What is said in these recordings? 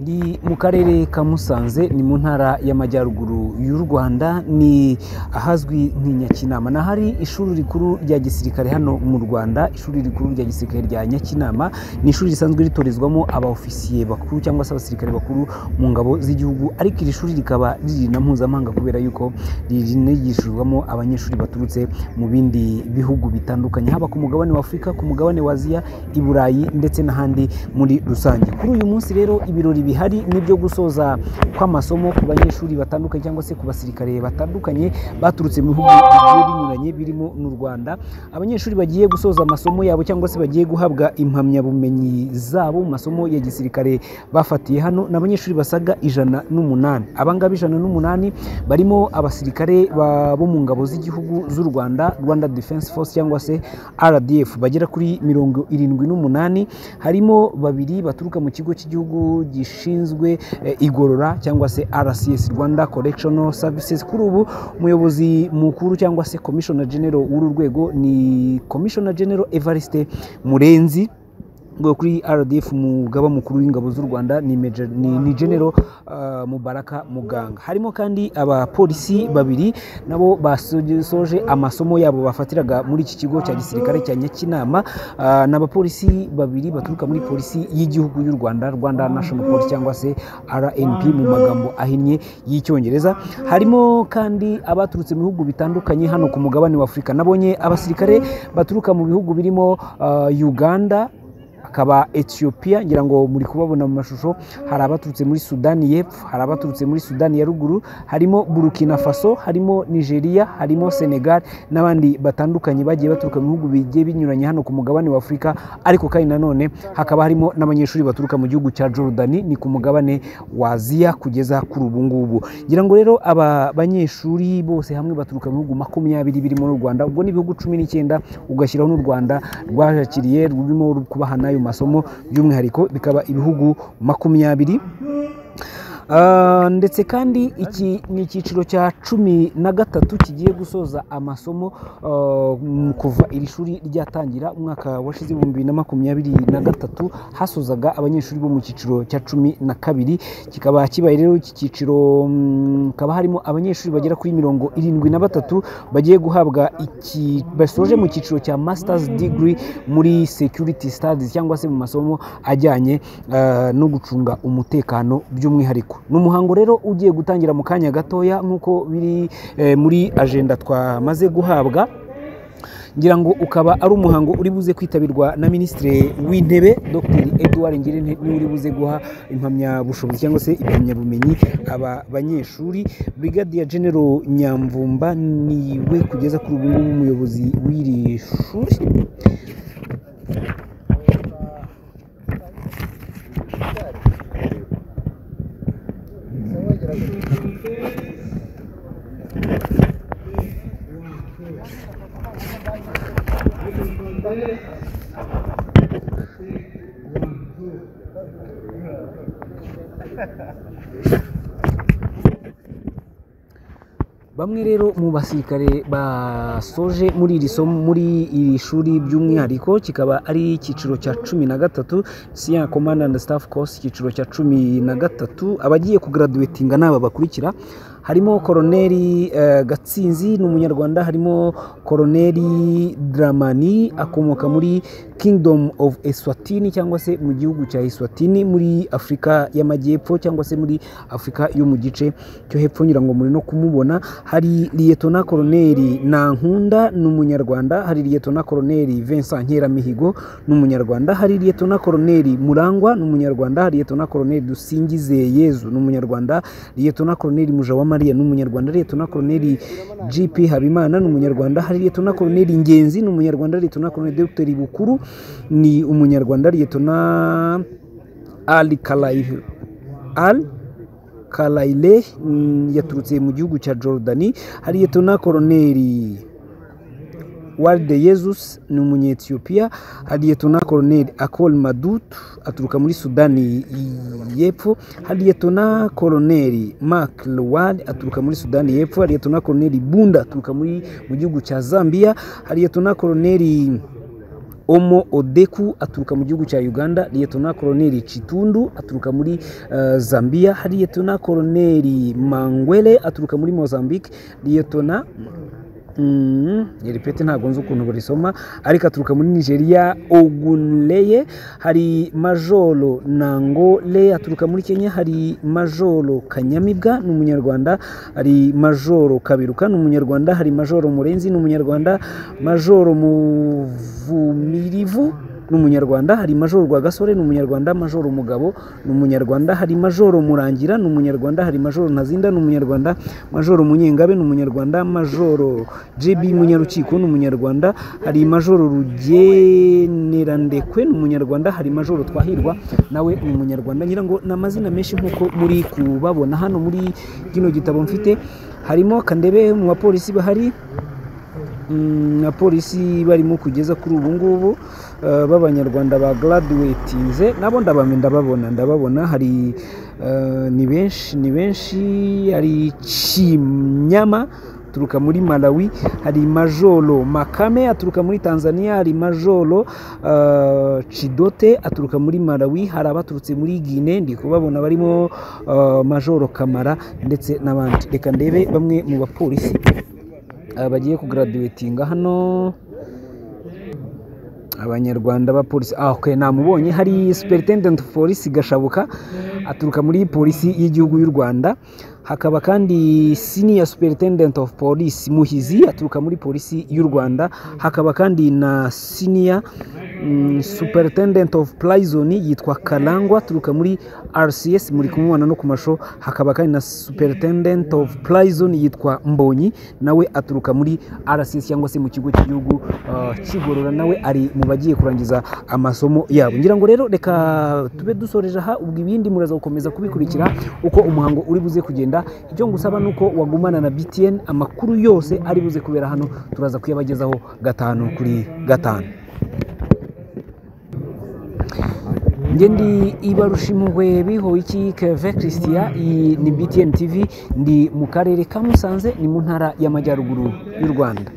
Ndi mu karere ka Musanze ni mu ntara y'amajyaruguru y'u Rwanda, ni ahazwi nk'Inyakinama, na hari ishuri rikuru rya gisirikare hano mu Rwanda. Ishuri rikuru rya gisirikare rya Nyakinama ni ishuri risanzwe ritorezwamo abaofisiye bakuru cyangwa se abasirikare bakuru mu ngabo z'igihugu, ariko iri shuri rikaba riri na mpuzamahanga kubera yuko rinigishizwamo abanyeshuri baturutse mu bindi bihugu bitandukanye, haba ku mugabane wa Afurika, ku mugabane wa Aziya, i Burayi ndetse n'ahandi muri rusange. Kuri uyu munsi rero ibirori bihari nibyo gusoza kw'amasomo ku banyeshuri batandukanye cyangwa se ku basirikare batandukanye baturutse mu bihugu bigiye binyuranye birimo n'u Rwanda. Abanyeshuri bagiye gusoza amasomo yabo cyangwa se bagiye guhabwa impamyabumenyi zabo mu masomo ya gisirikare bafatiye hano, n'abanyeshuri basaga 108. Abangaba 108 barimo abasirikare bo mu ngabo z'igihugu z'u Rwanda, Rwanda Defense Force cyangwa se RDF, bagera kuri 78. Harimo babiri baturuka mu kigo cy'igihugu gishinzwe igorora cyangwa se RCS, Rwanda Correctional Services. Kuri ubu umuyobozi mukuru cyangwa se Commissioner General w'uru rwego ni Commissioner General Evariste Murenzi. Kuri RDF umugaba mukuru w'ingabo z'u Rwanda ni General Mubaraka Muganga. Harimo kandi abapolisi babiri nabo basoje amasomo yabo bafatiraga muri iki kigo cya gisirikare cya Nyakinama, n'abapolisi babiri baturuka muri polisi y'igihugu y'u Rwanda, Rwanda National Police cyangwa se RNP mu magambo ahinnye y'icyongereza. Harimo kandi abaturutse mu bihugu bitandukanye hano ku mugabane wa Afurika. Nabonye abasirikare baturuka mu bihugu birimo Uganda, akaba Ethiopia, ngira ngo muri kubabona mu mashusho. Hari abaturutse muri Sudani y'Epfo, hari abaturutse muri Sudani ya ruguru, harimo Burkina Faso, harimo Nigeria, harimo Senegal n'abandi batandukanye bagiye baturuka mu bihugu bigiye binyuranye hano ku mugabane wa Afurika. Ariko kandi nanone hakaba harimo n'abanyeshuri baturuka mu gihugu cya Jordan, ni ku mugabane wa Aziya kugeza kuri ubu ngubu. Ngira ngo rero aba banyeshuri bose hamwe baturuka mu bihugu 20 birimo n'u Rwanda, ubwo ni ibihugu 19 ugashyiraho n'u Rwanda rwakiriye rurimo kubahana ayo masomo, by'umwihariko bikaba ibihugu 20. Ndetse kandi iki ni icyiciro cya 13 kigiye gusoza amasomo kuva iri shuri ryatangira umwaka washize 2023 hasozaga abanyeshuri bo mu cyiciro cya 12. Kikaba kibaye rero iki cyiciro kaba harimo abanyeshuri bagera kuri 73 bagiye guhabwa basoje mu cyiciro cya Masters Degree muri Security Studies cyangwa se mu masomo ajyanye no gucunga umutekano by'umwihariko. N'umuhango rero ugiye gutangira mu kanya gatoya nk'uko biri muri agenda twamaze guhabwa, ngira ngo ukaba ari umuhango uri buze kwitabirwa na Minisitiri w'Intebe Dr Edouard Ngirente, ni uri buze guha impamyabushobozi cyangwa se impamyabumenyi aba banyeshuri. Brigadier General Nyamvumba niwe kugeza kuri ubu ngubu umuyobozi w'iri shuri. Bamwe rero mu basirikare basoje muri iri shuri by'umwihariko, kikaba ari icyiciro cya 13 Senior Command and Staff Course, icyiciro cya 13. Abagiye kugraduatinga n'aba bakurikira: harimo Koloneli Gatsinzi n'umunyarwanda, harimo Koloneli Dramani akomoka muri Kingdom of Eswatini cyangwa se mu gihugu cya Eswatini muri Afurika y'Amajyepfo cyangwa se muri Afurika yo mu gice cyo hepfo, ngira ngo muri no kumubona. Hari Lieutenant Koloneli Nankunda n'umunyarwanda, hari Lieutenant Koloneli Vincent Nkeramihigo n'umunyarwanda, hari Lieutenant Koloneli Murangwa n'umunyarwanda, hari Lieutenant Koloneli Dusingize Yezu n'umunyarwanda, Lieutenant Koloneli Mujawamariya n'umunyarwanda, Lieutenant Koloneli GP Habimana n'umunyarwanda, hari Lieutenant Koloneli Ngenzi n'umunyarwanda, Lieutenant Koloneli Dr Bukuru ni umunyarwanda, Lieutenant Kalaile yaturutse mu gihugu cya Jordan, hari Lieutenant Koloneli Walde Jesus ni umunyethiopia, hari Lieutenant Koloneli Akol Madut aturuka muri Sudani y'Epfo, hari Lieutenant Koloneli Mark Lewad aturuka muri Sudani y'Epfo, hari Lieutenant Koloneli Bunda aturuka mu gihugu cya Zambia, hari Lieutenant Koloneli Omo Odeku aturuka mu gihugu cya Uganda, Lieutenant Colonel Chitundu aturuka muri Zambia, hari Lieutenant Colonel Mangwele aturuka muri Mozambique, Lieutenant ripete ntabwo nzi ukuntu barisoma ariko aturuka muri Nigeria, Ogunleye, hari Majoro Nangole aturuka muri Kenya, hari Majoro Kanyamibwa ni umunyarwanda, hari Majoro Kabiruka ni umunyarwanda, hari Majoro Murenzi ni umunyarwanda, Majoro Muvumirivu ni umunyarwanda, hari Majoro Rwagasore ni umunyarwanda, Majoro Mugabo ni umunyarwanda, hari Majoro Murangira ni umunyarwanda, hari Majoro Ntazinda ni umunyarwanda, Majoro Munyengabe ni umunyarwanda, Majoro JB Munyarukiko ni umunyarwanda, hari Majoro Rugenerandekwe ni umunyarwanda, hari Majoro Twahirwa nawe ni umunyarwanda. Ngira ngo ni amazina menshi nk'uko muri kubabona hano muri kino gitabo mfite. Harimo kandebe mu bapolisi bahari, na polisi barimo kugeza kuri ubu ngubu b'abanyarwanda ba graduatinze nabo ndababona, hari ni benshi, hari Chimnyama aturuka muri Malawi, hari Majoro Makame aturuka muri Tanzania, hari Majoro Chidote aturuka muri Malawi, hari abaturutse muri Guinea ndi kubabona barimo Majoro Kamara ndetse n'abandi. Reka ndebe bamwe mu bapolisi bagiye kugraduatinga hano, abanyarwanda ba polisi. Okay, namubonye, hari Superintendent of Police Gashabuka aturuka muri polisi y'igihugu y'u Rwanda, hakaba kandi Senior Superintendent of Police Muhizi aturuka muri polisi y'u Rwanda, hakaba kandi na Senior Superintendent of Prison yitwa Kalangwa aturuka muri RCS muri kumubona no ku masho, hakaba kandi na Superintendent of Prison yitwa Mbonyi nawe aturuka muri RCS cyangwa se mu kigo cy'igihugu kigorora, nawe ari mu bagiye kurangiza amasomo yabo. Ngira ngo rero reka tube dusoreje aha, ubwo ibindi muraza gukomeza kubikurikira uko umuhango uri buze kugenda. Icyo ngusaba nuko wagumana na BTN, amakuru yose ari buze kubera hano turaza kuyabagezaho 5 kuri 5. Ngendi Ibarushimuwe Bihoyiki Keve Christian, iyi ni BTN TV, ndi mu karere ka Musanze, ni mu ntara y'Amajyaruguru y'u Rwanda.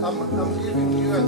But I'm giving you a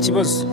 kibazo.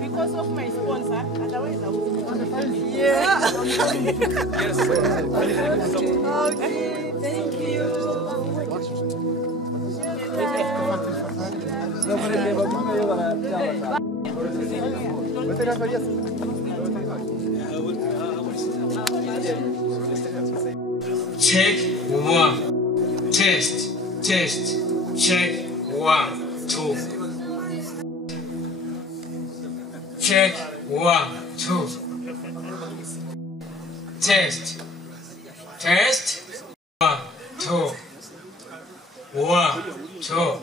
Because of my sponsor, otherwise I would Yeah. Yes. Okay, thank you. Check one. Test. Check 1, 2. Check 1, 2. Test. 1, 2. 1, 2.